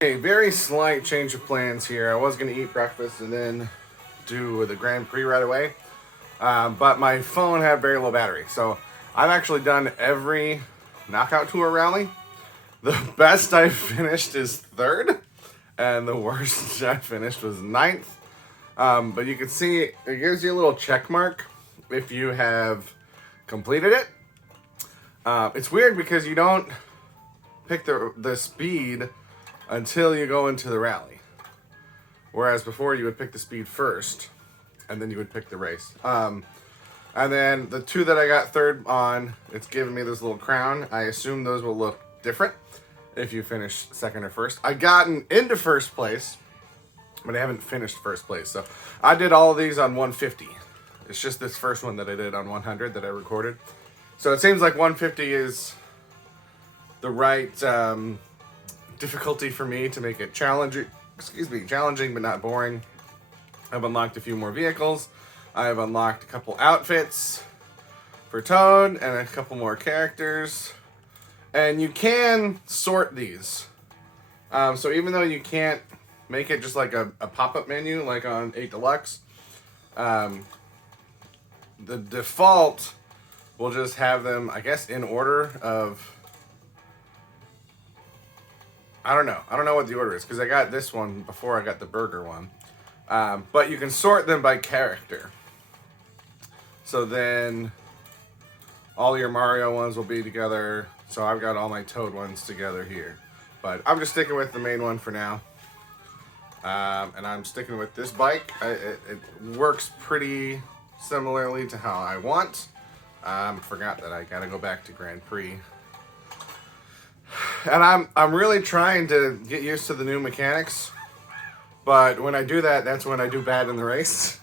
A very slight change of plans here. I was going to eat breakfast and then do the Grand Prix right away, but my phone had very low battery, so I've actually done every knockout tour rally. The best I finished is third, and the worst I finished was ninth. But you can see it gives you a little check mark if you have completed it. It's weird because you don't pick the speed until you go into the rally. Whereas before you would pick the speed first, and then you would pick the race. And then the two that I got third on, it's giving me this little crown. I assume those will look different if you finish second or first. I gotten into first place, but I haven't finished first place. So I did all of these on 150. It's just this first one that I did on 100 that I recorded. So it seems like 150 is the right difficulty for me to make it challenging. Challenging but not boring. I've unlocked a few more vehicles. I've unlocked a couple outfits for Toad and a couple more characters. And you can sort these. So even though you can't make it just like a pop-up menu like on 8 Deluxe, the default will just have them, I guess, in order of... I don't know what the order is, because I got this one before I got the burger one. But you can sort them by character. So then all your Mario ones will be together. So I've got all my Toad ones together here. But I'm just sticking with the main one for now. And I'm sticking with this bike. It works pretty similarly to how I want. Forgot that I gotta go back to Grand Prix. And I'm really trying to get used to the new mechanics, but when I do that, that's when I do bad in the race.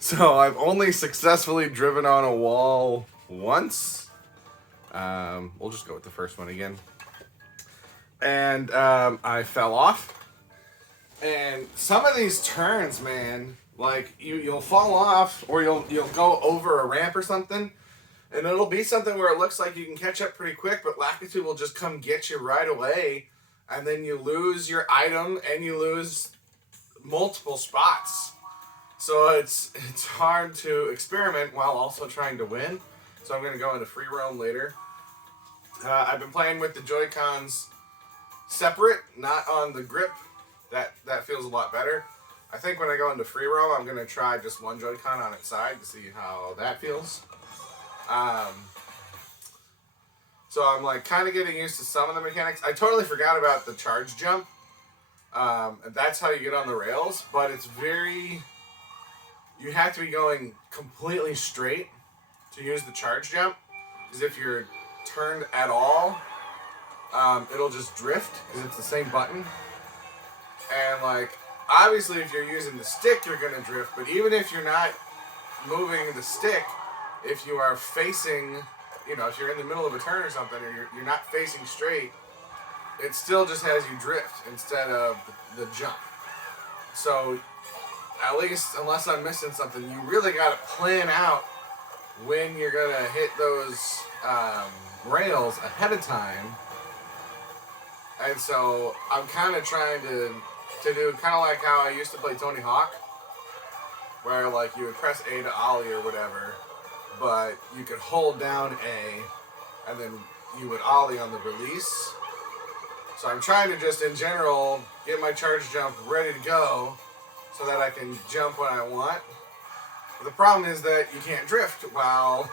So I've only successfully driven on a wall once. We'll just go with the first one again. And I fell off. And some of these turns, man, like you'll fall off or you'll go over a ramp or something. And it'll be something where it looks like you can catch up pretty quick, but Lakitu will just come get you right away, and then you lose your item and you lose multiple spots. So it's hard to experiment while also trying to win. So I'm going to go into free roam later. I've been playing with the Joy-Cons separate, not on the grip. That feels a lot better. I think when I go into free roam, I'm going to try just one Joy-Con on its side to see how that feels. So I'm like kind of getting used to some of the mechanics. I totally forgot about the charge jump. And that's how you get on the rails, but it's very... You have to be going completely straight to use the charge jump. Because if you're turned at all, it'll just drift because it's the same button. And like, obviously if you're using the stick, you're going to drift. But even if you're not moving the stick, if you are facing, if you're in the middle of a turn or something, or you're not facing straight, it still just has you drift instead of the jump. So, at least, unless I'm missing something, you really got to plan out when you're going to hit those rails ahead of time. And so, I'm kind of trying to do kind of like how I used to play Tony Hawk, where like you would press A to ollie or whatever, but you could hold down A, and then you would ollie on the release. So I'm trying to just, in general, get my charge jump ready to go so that I can jump when I want. But the problem is that you can't drift while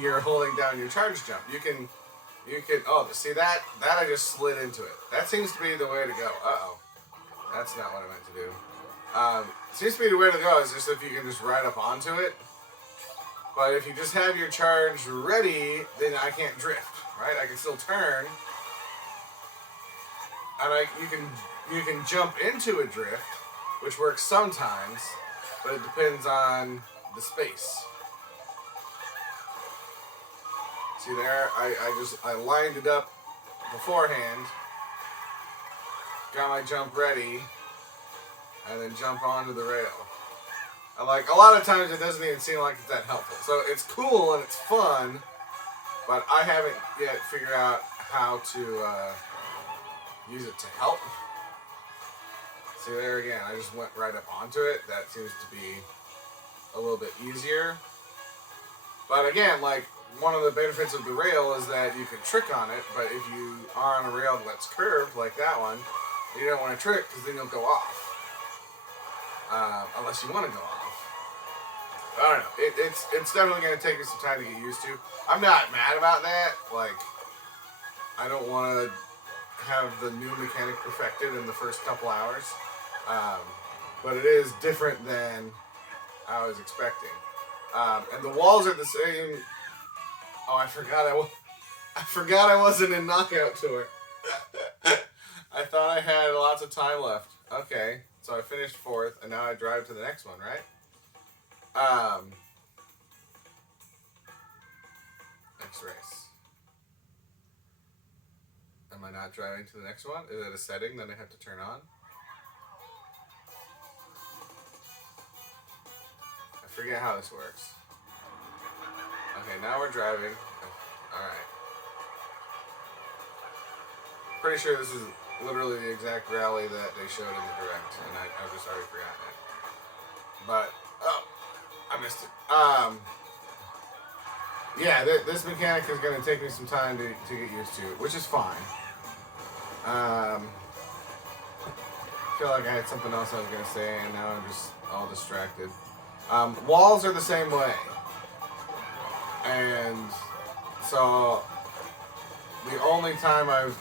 you're holding down your charge jump. You can, see that I just slid into it. That seems to be the way to go. Uh-oh. That's not what I meant to do. Seems to be the way to go is just if you can just ride up onto it. But if you just have your charge ready, then I can't drift, right? I can still turn, and you can jump into a drift, which works sometimes, but it depends on the space. See there, I lined it up beforehand, got my jump ready, and then jump onto the rail. And like, a lot of times it doesn't even seem like it's that helpful. So it's cool and it's fun, but I haven't yet figured out how to use it to help. See, there again, I just went right up onto it. That seems to be a little bit easier. But again, like, one of the benefits of the rail is that you can trick on it, but if you are on a rail that's curved, like that one, you don't want to trick because then you'll go off. Unless you want to go off. I don't know. It's definitely going to take me some time to get used to. I'm not mad about that. Like, I don't want to have the new mechanic perfected in the first couple hours. But it is different than I was expecting. And the walls are the same. Oh, I forgot I wasn't in Knockout Tour. I thought I had lots of time left. Okay, so I finished 4th, and now I drive to the next one, right? Next race. Am I not driving to the next one? Is it a setting that I have to turn on? I forget how this works. Okay, now we're driving. Alright. Pretty sure this is literally the exact rally that they showed in the direct, and I've just already forgotten it. But, oh, I missed it. Yeah, this mechanic is going to take me some time to get used to, which is fine. I feel like I had something else I was going to say, and now I'm just all distracted. Walls are the same way. And so the only time I've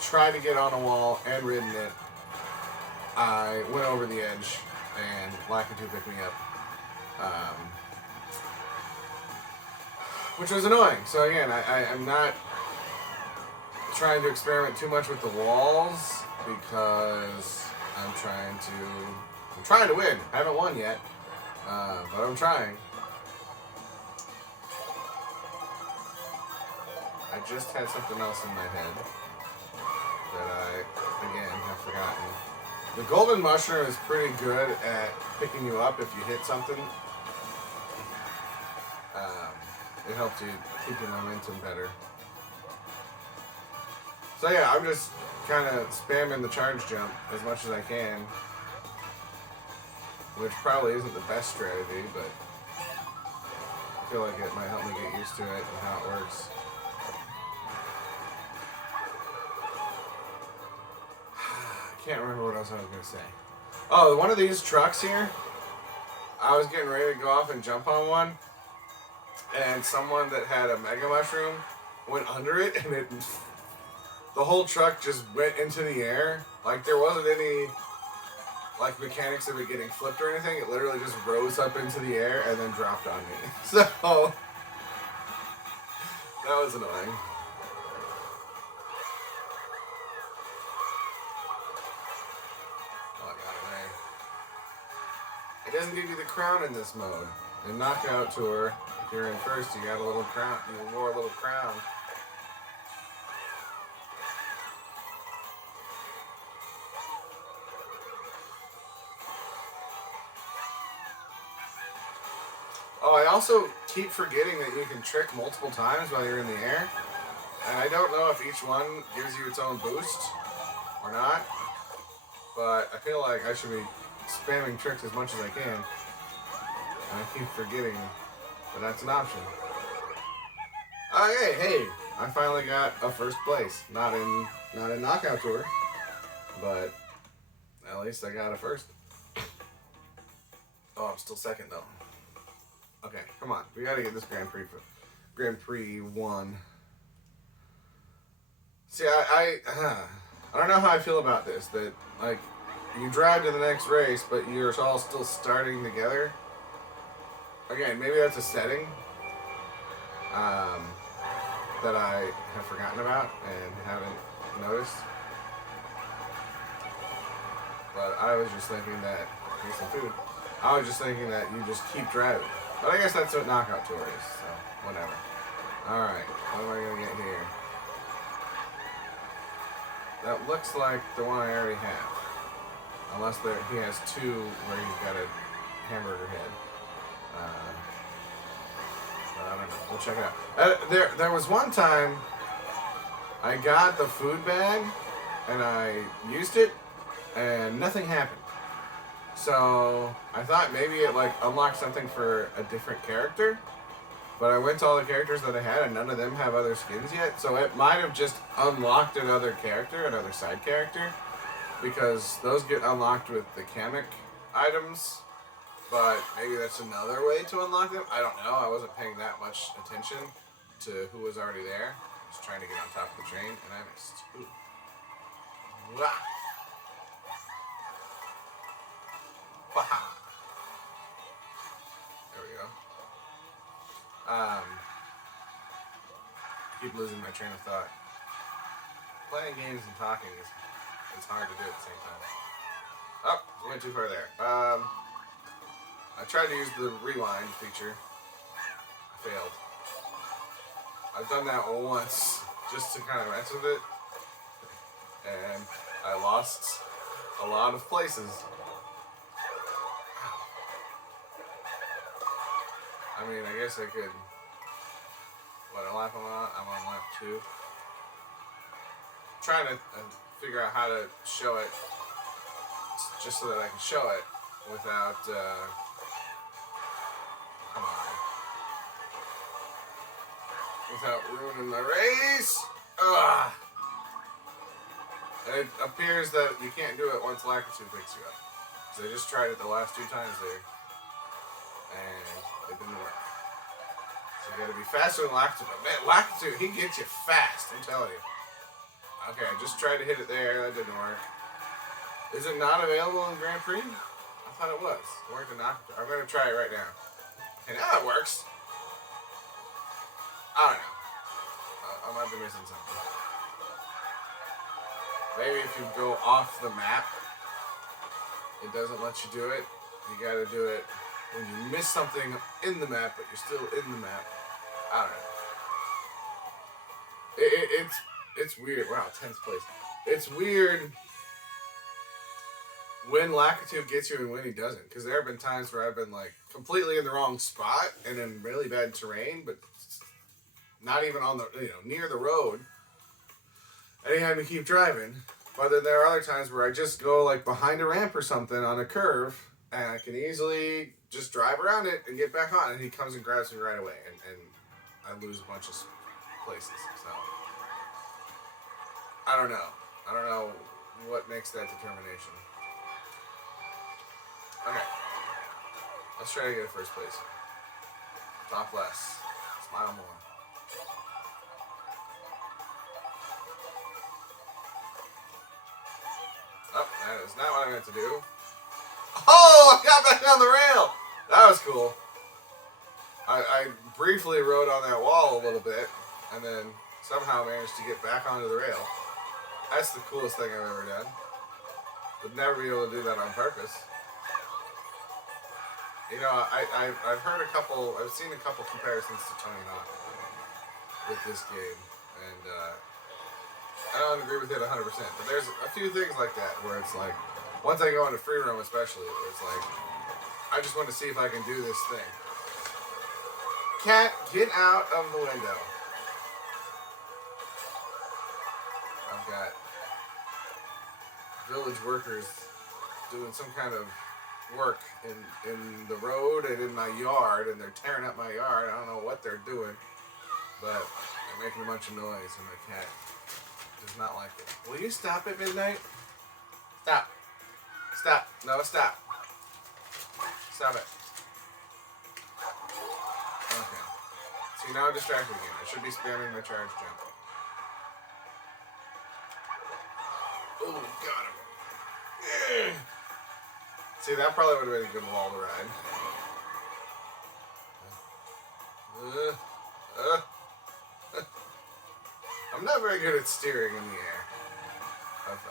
tried to get on a wall and ridden it, I went over the edge and Lakitu picked me up. Which was annoying. So again, I'm not trying to experiment too much with the walls because I'm trying to win. I haven't won yet, but I'm trying. I just had something else in my head that I, again, have forgotten. The golden mushroom is pretty good at picking you up if you hit something. It helps you keep your momentum better. So yeah, I'm just kind of spamming the charge jump as much as I can, which probably isn't the best strategy, but I feel like it might help me get used to it and how it works. I can't remember what else I was going to say. Oh, one of these trucks here, I was getting ready to go off and jump on one, and someone that had a mega mushroom went under it, and the whole truck just went into the air. Like, there wasn't any, like, mechanics of it getting flipped or anything. It literally just rose up into the air and then dropped on me. So, that was annoying. Oh, I got it there. It doesn't give you the crown in this mode. In Knockout Tour, if you're in first, you got a little crown. You wore a little crown. Oh, I also keep forgetting that you can trick multiple times while you're in the air. And I don't know if each one gives you its own boost or not. But I feel like I should be spamming tricks as much as I can. And I keep forgetting that that's an option. Oh, hey, I finally got a first place. Not in Knockout Tour, but at least I got a first. Oh, I'm still second though. Okay, come on. We gotta get this Grand Prix 1. See, I don't know how I feel about this. That, like, you drive to the next race, but you're all still starting together. Again, maybe that's a setting that I have forgotten about and haven't noticed. But I was just thinking that, here's some food. I was just thinking that you just keep driving. But I guess that's what Knockout Tour is, so whatever. Alright, what am I going to get here? That looks like the one I already have. Unless he has two where he's got a hamburger head. But I don't know. We'll check it out. There was one time I got the food bag and I used it, and nothing happened. So I thought maybe it like unlocked something for a different character, but I went to all the characters that I had, and none of them have other skins yet. So it might have just unlocked another character, another side character, because those get unlocked with the Kamek items. But maybe that's another way to unlock them. I don't know. I wasn't paying that much attention to who was already there. I was trying to get on top of the train, and I missed. Ooh. Wah. Wah. There we go. Keep losing my train of thought. Playing games and talking is it's hard to do at the same time. Oh, went too far there. I tried to use the rewind feature. I failed. I've done that once just to kind of mess with it, and I lost a lot of places. I mean, I guess I could. What lap am I on? I'm on lap 2. Trying to figure out how to show it, just so that I can show it without. Come on. Without ruining my race. Ugh. And it appears that you can't do it once Lakitu picks you up. Because I just tried it the last 2 times there, and it didn't work. So you gotta be faster than Lakitu. But man, Lakitu, he gets you fast, I'm telling you. Okay, I just tried to hit it there, that didn't work. Is it not available in Grand Prix? I thought it was. It worked in Lakitu. I'm gonna try it right now. And now it works. I don't know. I might be missing something. Maybe if you go off the map, it doesn't let you do it. You gotta do it when you miss something in the map, but you're still in the map. I don't know. It's weird. Wow, 10th place. It's weird when Lakitu gets you and when he doesn't. Because there have been times where I've been like completely in the wrong spot and in really bad terrain, but not even on the, near the road. And he had me keep driving. But then there are other times where I just go like behind a ramp or something on a curve, and I can easily just drive around it and get back on, and he comes and grabs me right away, and I lose a bunch of places. So I don't know. I don't know what makes that determination. Okay. Let's try to get a first place. Talk less. Smile more. Oh, that is not what I meant to do. Oh, I got back on the rail! That was cool. I briefly rode on that wall a little bit, and then somehow managed to get back onto the rail. That's the coolest thing I've ever done. Would never be able to do that on purpose. I've heard I've seen a couple comparisons to Tony Hawk with this game, and I don't agree with it 100%, but there's a few things like that where it's like, once I go into free roam especially, where it's like, I just want to see if I can do this thing. Cat, get out of the window. I've got village workers doing some kind of work in the road and in my yard, and they're tearing up my yard. I don't know what they're doing, but they're making a bunch of noise, and my cat does not like it. Will you stop at midnight? Stop. Stop. No, stop. Stop it. Okay. See, now I'm distracted again. I should be spamming my charge jump. Oh, got him. See, that probably would have been a good wall to ride. I'm not very good at steering in the air.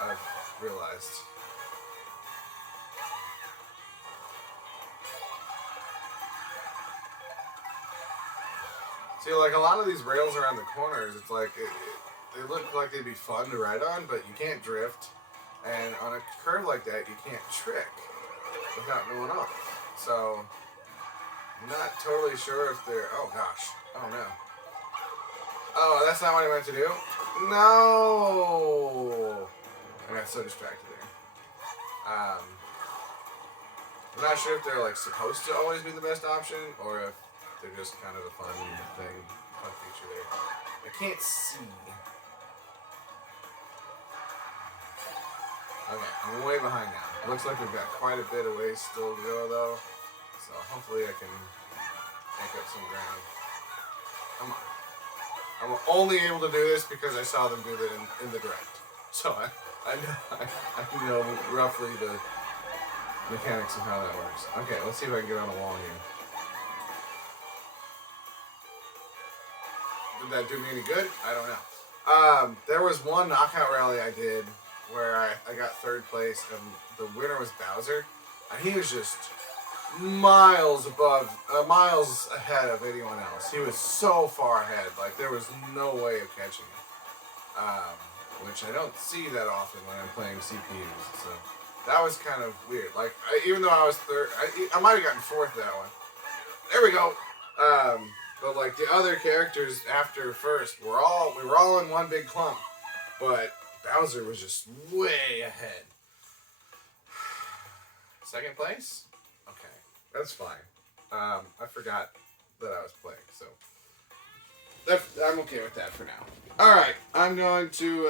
I've realized. See, like a lot of these rails around the corners, it's like they look like they'd be fun to ride on, but you can't drift, and on a curve like that, you can't trick without going off. So I'm not totally sure if they're. Oh gosh! Oh no! Oh, that's not what I meant to do. No! I got so distracted there. I'm not sure if they're like supposed to always be the best option or if they're just kind of a fun thing, fun feature there. I can't see. Okay, I'm way behind now. Looks like we've got quite a bit of ways still to go though. So hopefully I can make up some ground. Come on. I'm only able to do this because I saw them do that in the direct. So I know roughly the mechanics of how that works. Okay, let's see if I can get on the wall here. Did that do me any good? I don't know. There was one knockout rally I did where I got third place and the winner was Bowser. And he was just miles ahead of anyone else. He was so far ahead. Like there was no way of catching him. Which I don't see that often when I'm playing CPUs. So that was kind of weird. Like even though I was third, I might have gotten fourth that one. There we go. But like the other characters after first, we were all in one big clump. But Bowser was just way ahead. Second place? Okay, that's fine. I forgot that I was playing, so I'm okay with that for now. Alright, I'm going to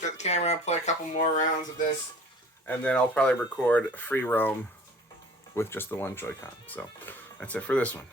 cut the camera, play a couple more rounds of this, and then I'll probably record free roam with just the one Joy-Con. So that's it for this one.